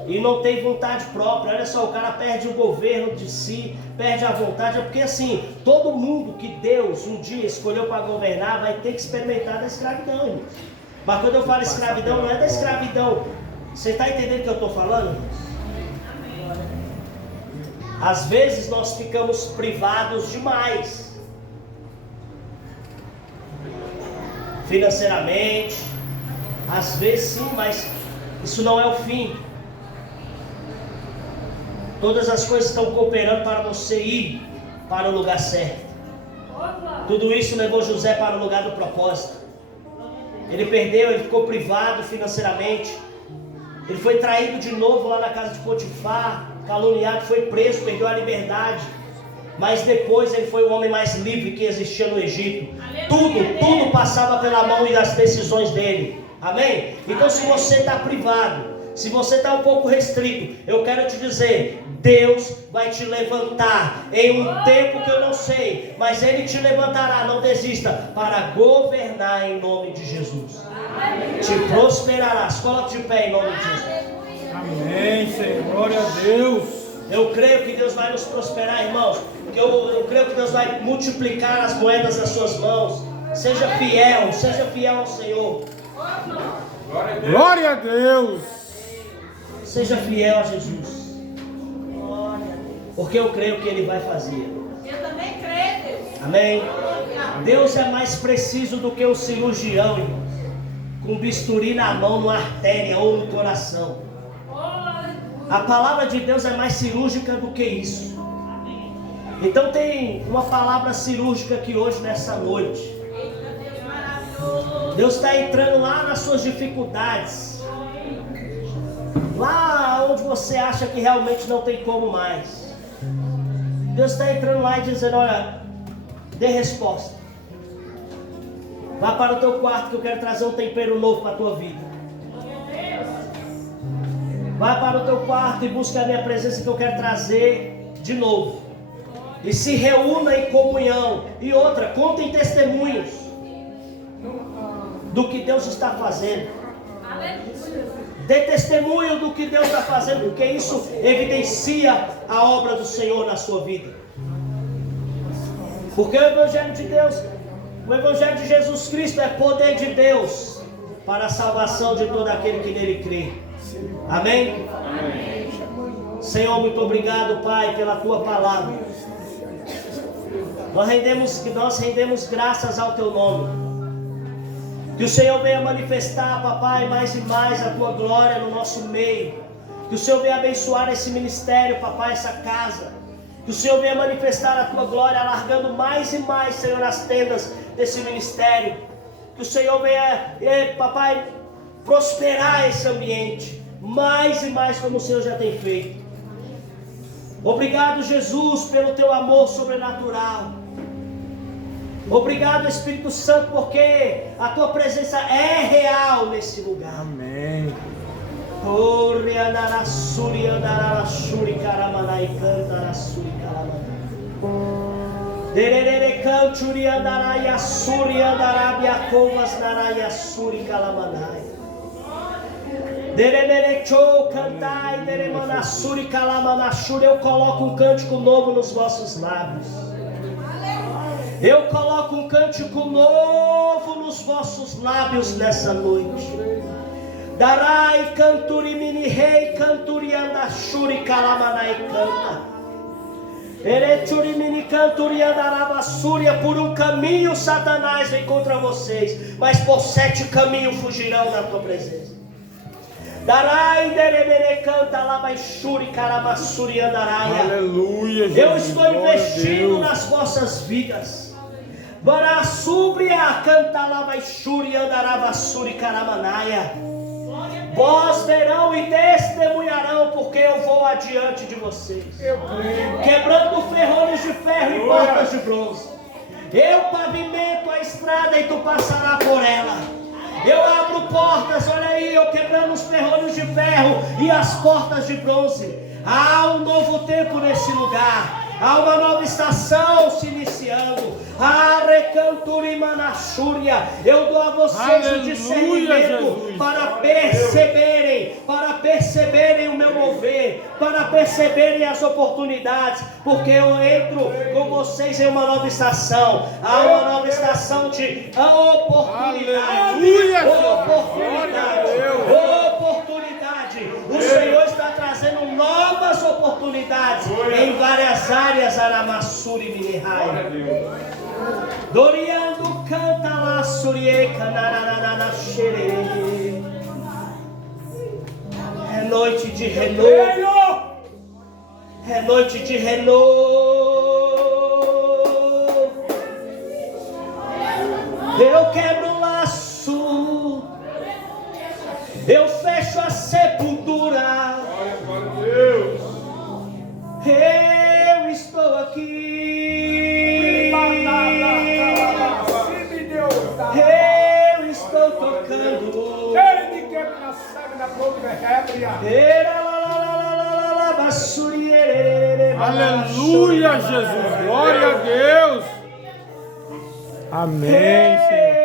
E não tem vontade própria. Olha só, o cara perde o governo de si, perde a vontade. É porque assim, todo mundo que Deus um dia escolheu para governar vai ter que experimentar da escravidão, irmãos. Mas quando eu falo escravidão, não é da escravidão. Você está entendendo o que eu estou falando, irmãos? Às vezes nós ficamos privados demais, financeiramente, às vezes sim, mas isso não é o fim. Todas as coisas estão cooperando para você ir para o lugar certo. Tudo isso levou José para o lugar do propósito. Ele perdeu, ele ficou privado financeiramente. Ele foi traído de novo lá na casa de Potifar, caluniado, foi preso, perdeu a liberdade. Mas depois ele foi o homem mais livre que existia no Egito. Tudo passava pela mão e das decisões dele. Amém? Então se você está privado, se você está um pouco restrito, eu quero te dizer, Deus vai te levantar em um tempo que eu não sei, mas Ele te levantará, não desista, para governar em nome de Jesus. Te prosperarás. Coloque de pé em nome de Jesus. Amém, Senhor. Glória a Deus. Eu creio que Deus vai nos prosperar, irmãos. Eu creio que Deus vai multiplicar as moedas nas suas mãos. Seja fiel ao Senhor. Glória a Deus. Seja fiel a Jesus. Porque eu creio que Ele vai fazer. Eu também creio, Deus. Amém? Deus é mais preciso do que o cirurgião, irmãos, com bisturi na mão, numa artéria ou no coração. A palavra de Deus é mais cirúrgica do que isso. Então tem uma palavra cirúrgica aqui hoje, nessa noite. Deus está entrando lá nas suas dificuldades, lá onde você acha que realmente não tem como mais. Deus está entrando lá e dizendo, olha, dê resposta. Vá para o teu quarto que eu quero trazer um tempero novo para a tua vida. Vá para o teu quarto e busque a minha presença que eu quero trazer de novo. E se reúna em comunhão. E outra, contem testemunhos do que Deus está fazendo. Dê testemunho do que Deus está fazendo, porque isso evidencia a obra do Senhor na sua vida. Porque o Evangelho de Deus, o Evangelho de Jesus Cristo é poder de Deus para a salvação de todo aquele que nele crê. Amém? Amém. Senhor, muito obrigado, Pai, pela Tua palavra. Nós rendemos graças ao Teu nome. Que o Senhor venha manifestar, papai, mais e mais a Tua glória no nosso meio. Que o Senhor venha abençoar esse ministério, papai, essa casa. Que o Senhor venha manifestar a tua glória, alargando mais e mais, Senhor, as tendas desse ministério. Que o Senhor venha, papai, prosperar esse ambiente, mais e mais como o Senhor já tem feito. Obrigado, Jesus, pelo teu amor sobrenatural. Obrigado, Espírito Santo, porque a tua presença é real nesse lugar. Amém. Eu coloco um cântico novo nos vossos lábios. Eu coloco um cântico novo nos vossos lábios nessa noite. Darai canturi mini rei canturi andashuri kalamanai canta. Ereturi mini canturi andaravassúria. Por um caminho Satanás vem contra vocês, mas por 7 caminhos fugirão da tua presença. Darai derebere canta lamaixuri karamassuri andaraia. Aleluia, Jesus. Eu estou investindo nas vossas vidas. Barasubria canta lamaixuri andaravassuri karamanaia. Vós verão e testemunharão, porque eu vou adiante de vocês, quebrando ferrolhos de ferro e portas de bronze. Eu pavimento a estrada e tu passarás por ela. Eu abro portas, olha aí, eu quebrando os ferrolhos de ferro e as portas de bronze. Há um novo tempo nesse lugar. Há uma nova estação se iniciando. Eu dou a vocês o discernimento para perceberem o meu mover, para perceberem as oportunidades, porque eu entro com vocês em uma nova estação. Há uma nova estação de oportunidade. Oportunidade. O Senhor está trazendo novas oportunidades em várias áreas. Aramassuri Minihai. Doriando canta lá surieca na xerê. É noite de renovo. É noite de renovo. Eu quebro o laço. Eu fecho a sepultura. Eu estou aqui. Eu estou tocando. Aleluia, Jesus. Glória a Deus. Amém, Senhor.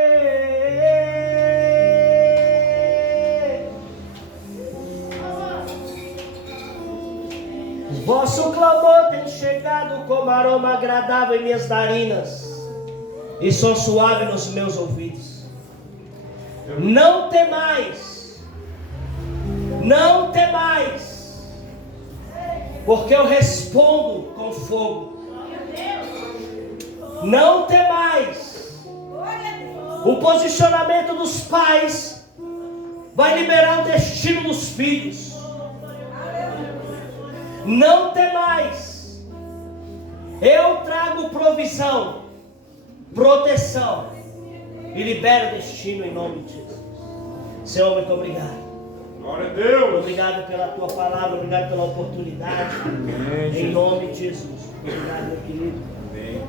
Vosso clamor tem chegado como aroma agradável em minhas narinas e som suave nos meus ouvidos. Não temais, não temais, porque eu respondo com fogo. Não temais. O posicionamento dos pais vai liberar o destino dos filhos. Não temais. Eu trago provisão, proteção e libero destino em nome de Jesus. Senhor, muito obrigado. Glória a Deus. Obrigado pela tua palavra, obrigado pela oportunidade. Amém, em nome de Jesus. Obrigado, meu querido. Amém.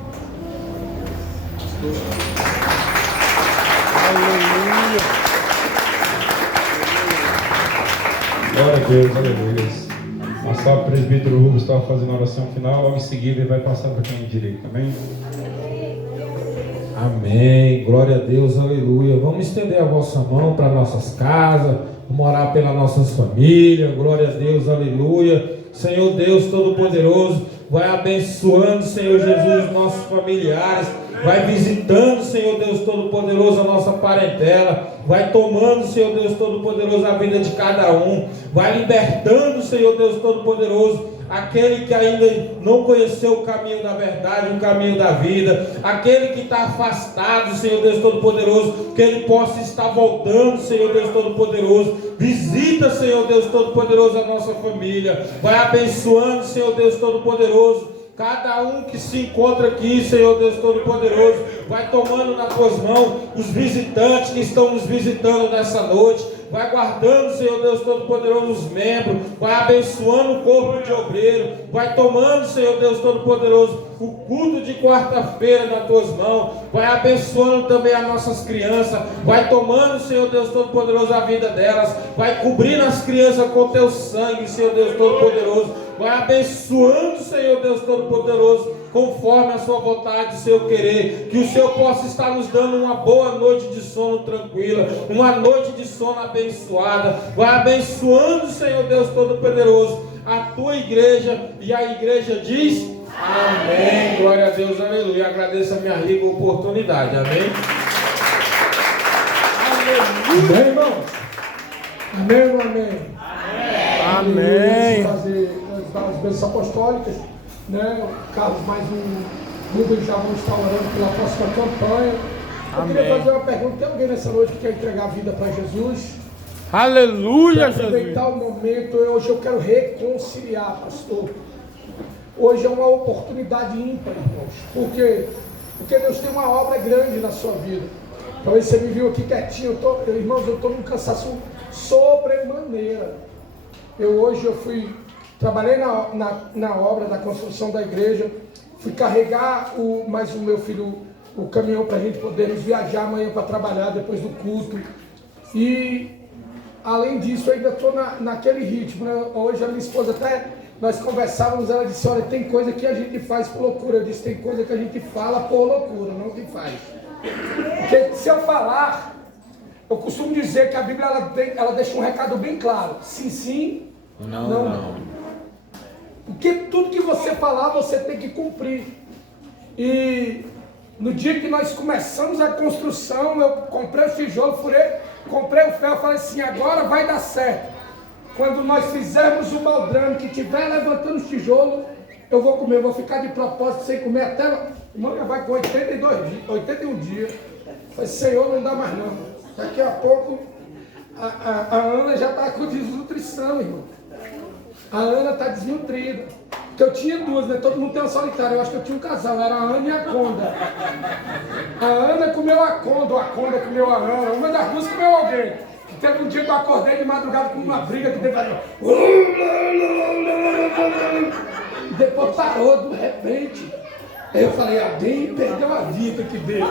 Aleluia. Glória a Deus, aleluia. Nosso presbítero Rubens estava fazendo a oração final, logo em seguida ele vai passar para quem é direito, amém? Amém, glória a Deus, aleluia. Vamos estender a vossa mão para nossas casas, vamos orar pelas nossas famílias, glória a Deus, aleluia. Senhor Deus Todo-Poderoso, vai abençoando, Senhor Jesus, nossos familiares, vai visitando, Senhor Deus Todo-Poderoso, a nossa parentela, vai tomando, Senhor Deus Todo-Poderoso, a vida de cada um, vai libertando, Senhor Deus Todo-Poderoso, aquele que ainda não conheceu o caminho da verdade, o caminho da vida, aquele que está afastado, Senhor Deus Todo-Poderoso, que ele possa estar voltando, Senhor Deus Todo-Poderoso. Visita, Senhor Deus Todo-Poderoso, a nossa família, vai abençoando, Senhor Deus Todo-Poderoso, Cada um que se encontra aqui, Senhor Deus Todo-Poderoso, vai tomando nas tuas mãos os visitantes que estão nos visitando nessa noite. Vai guardando, Senhor Deus Todo-Poderoso, os membros. Vai abençoando o corpo de obreiro. Vai tomando, Senhor Deus Todo-Poderoso, o culto de quarta-feira nas tuas mãos. Vai abençoando também as nossas crianças. Vai tomando, Senhor Deus Todo-Poderoso, a vida delas. Vai cobrindo as crianças com teu sangue, Senhor Deus Todo-Poderoso. Vai abençoando, Senhor Deus Todo-Poderoso, conforme a sua vontade e seu querer. Que o Senhor possa estar nos dando uma boa noite de sono tranquila, uma noite de sono abençoada. Vai abençoando, Senhor Deus Todo-Poderoso, a tua igreja. E a igreja diz amém. Glória a Deus, aleluia. Agradeço a minha rica oportunidade, amém. Amém, irmão. Amém, irmão, amém. Amém. Fazer as bênçãos apostólicas, né? O Carlos mais um Rubens já vão estar orando pela próxima campanha. Eu queria fazer uma pergunta: tem alguém nessa noite que quer entregar a vida para Jesus? Aleluia, Quero Jesus. aproveitar o momento. Hoje eu quero reconciliar, pastor. Hoje é uma oportunidade ímpar, irmãos. Por quê? Porque Deus tem uma obra grande na sua vida. Talvez você me viu aqui quietinho. Irmãos, eu estou num cansaço sobremaneira. Hoje eu trabalhei na obra da construção da igreja, fui carregar mais o meu filho, o caminhão para a gente podermos viajar amanhã para trabalhar depois do culto. E além disso, eu ainda estou naquele ritmo, né? Hoje a minha esposa nós conversávamos, ela disse: olha, tem coisa que a gente faz por loucura. Eu disse: tem coisa que a gente fala por loucura, não que faz. Porque se eu falar, eu costumo dizer que a Bíblia ela deixa um recado bem claro: sim, sim, não. Porque tudo que você falar, você tem que cumprir. E no dia que nós começamos a construção, eu comprei o tijolo, comprei o ferro, falei assim: agora vai dar certo. Quando nós fizermos o baldrame, que estiver levantando os tijolos, eu vou comer, vou ficar de propósito sem comer até... Irmão, já vai com 81 dias. Falei: Senhor, não dá mais não. Daqui a pouco, a Ana já está com desnutrição, irmão. A Ana está desnutrida. Porque eu tinha duas, né? Todo mundo tem uma solitária. Eu acho que eu tinha um casal, era a Ana e a Conda. A Ana comeu a Conda, ou a Conda comeu a Ana. Uma das duas comeu alguém. Que teve um dia que eu acordei de madrugada com uma briga que teve ali. E depois parou de repente. Aí eu falei: alguém perdeu a vida que deu.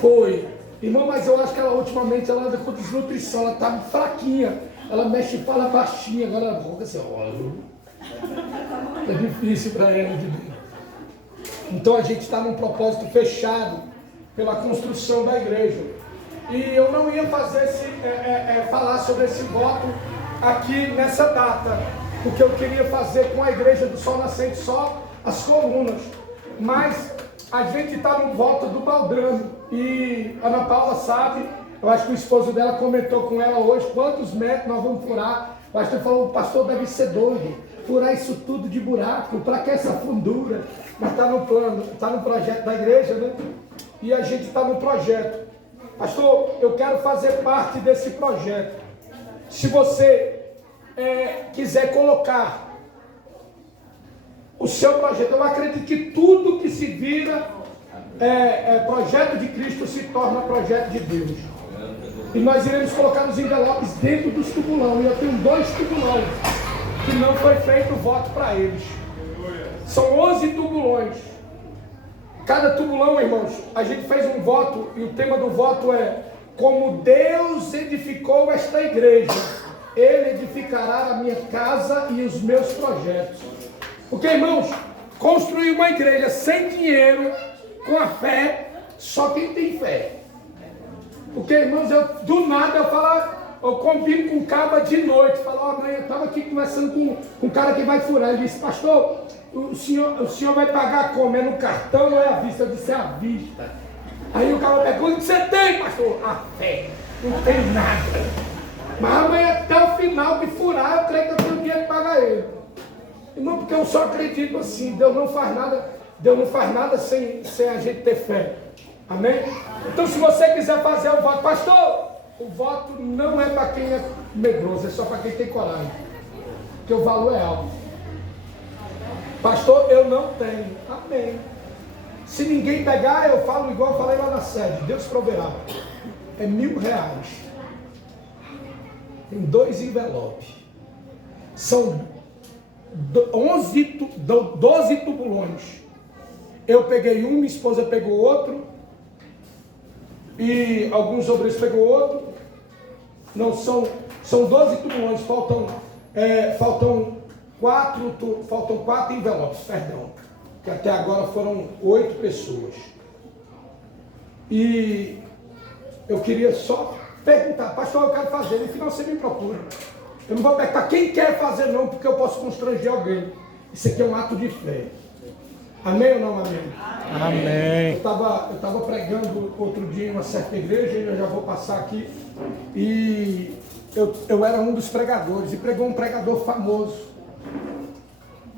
Foi. Irmão, mas eu acho que ela ultimamente anda com desnutrição, ela tá fraquinha. Ela mexe e fala baixinho, agora ela volta assim, é difícil para ela de ver. Então a gente está num propósito fechado pela construção da igreja. E eu não ia fazer falar sobre esse voto aqui nessa data, porque eu queria fazer com a igreja do Sol Nascente só as colunas. Mas a gente está no voto do baldrame. E a Ana Paula sabe, eu acho que o esposo dela comentou com ela hoje quantos metros nós vamos furar. O pastor falou: o pastor deve ser doido, furar isso tudo de buraco, para que essa fundura? Mas está no plano, está no projeto da igreja, né? E a gente está no projeto. Pastor, eu quero fazer parte desse projeto. Se você quiser colocar o seu projeto, eu acredito que tudo que se vira projeto de Cristo se torna projeto de Deus. E nós iremos colocar os envelopes dentro dos tubulão. E eu tenho 2 tubulões que não foi feito o voto para eles. São 11 tubulões. Cada tubulão, irmãos, a gente fez um voto. E o tema do voto é: como Deus edificou esta igreja, Ele edificará a minha casa e os meus projetos. Porque, irmãos, construir uma igreja sem dinheiro, com a fé, só quem tem fé. Porque, irmãos, do nada eu combino com um cara de noite, falo: amanhã eu estava aqui conversando com um cara que vai furar. Ele disse: pastor, o senhor vai pagar como? É no cartão ou é à vista? Eu disse: é à vista. Aí o cara pergunta: o que você tem, pastor? A fé. Não tem nada. Mas amanhã até o final de furar, eu creio que eu tenho dinheiro para pagar ele. Irmão, porque eu só acredito assim: Deus não faz nada sem a gente ter fé. Amém? Então, se você quiser fazer o voto, pastor, o voto não é para quem é medroso, é só para quem tem coragem. Porque o valor é alto. Pastor, eu não tenho. Amém. Se ninguém pegar, eu falo igual eu falei lá na sede. Deus proverá. É R$1.000. Tem 2 envelopes. São 12 tubulões. Eu peguei um, minha esposa pegou outro. E alguns obreiros pegou outro. Não, são 12 tubulões. Faltam 4 envelopes, perdão. Que até agora foram 8 pessoas. E eu queria só perguntar, pastor, eu quero fazer, no final você me procura. Eu não vou perguntar quem quer fazer não, porque eu posso constranger alguém. Isso aqui é um ato de fé. Amém ou não amém? Amém. Eu estava pregando outro dia em uma certa igreja, e eu já vou passar aqui. E eu era um dos pregadores, e pregou um pregador famoso.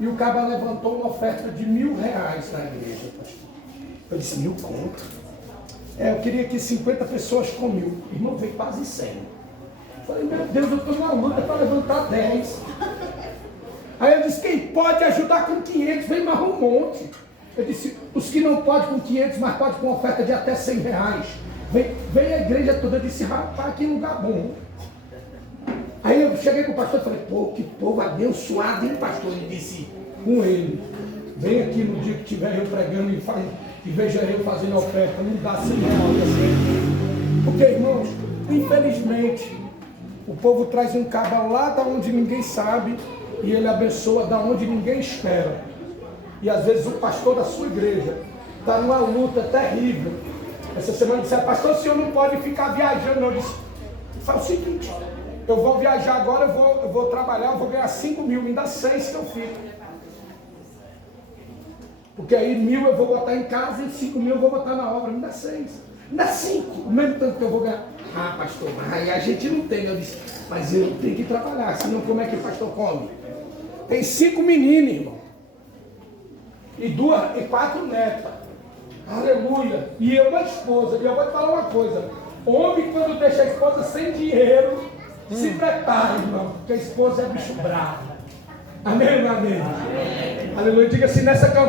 E o cara levantou uma oferta de R$1.000 na igreja, pastor. Eu disse, 1.000 conto? Eu queria que 50 pessoas com 1.000. Irmão, veio quase 100. Eu falei, meu Deus, eu estou na luta para levantar 10. Aí eu disse, quem pode ajudar com 500? Vem mais um monte. Eu disse, os que não podem com 500, mas podem com oferta de até R$100. Vem a igreja toda. Eu disse, rapaz, que lugar bom. Aí eu cheguei com o pastor e falei, pô, que povo abençoado, hein, pastor? Ele disse, com ele, vem aqui no dia que estiver eu pregando e veja eu fazendo a oferta, não dá R$100 assim. Porque, irmãos, infelizmente, o povo traz um cabal lá da onde ninguém sabe e ele abençoa da onde ninguém espera. E às vezes o pastor da sua igreja está numa luta terrível. Essa semana disse, pastor, o senhor não pode ficar viajando. Eu disse, faz o seguinte, eu vou viajar agora, eu vou trabalhar, eu vou ganhar 5.000, me dá 6 que eu fico. Porque aí 1.000 eu vou botar em casa e 5.000 eu vou botar na obra, me dá 6. Me dá 5, o mesmo tanto que eu vou ganhar. Ah, pastor, aí a gente não tem. Eu disse, mas eu tenho que trabalhar, senão como é que o pastor come? Tem 5 meninos, irmão. E 4 netas. Aleluia. E eu uma esposa. E eu vou te falar uma coisa. Homem, quando deixa a esposa sem dinheiro, se prepara, irmão, porque a esposa é bicho bravo. Amém, meu amigo? Aleluia. Diga assim, nessa campanha.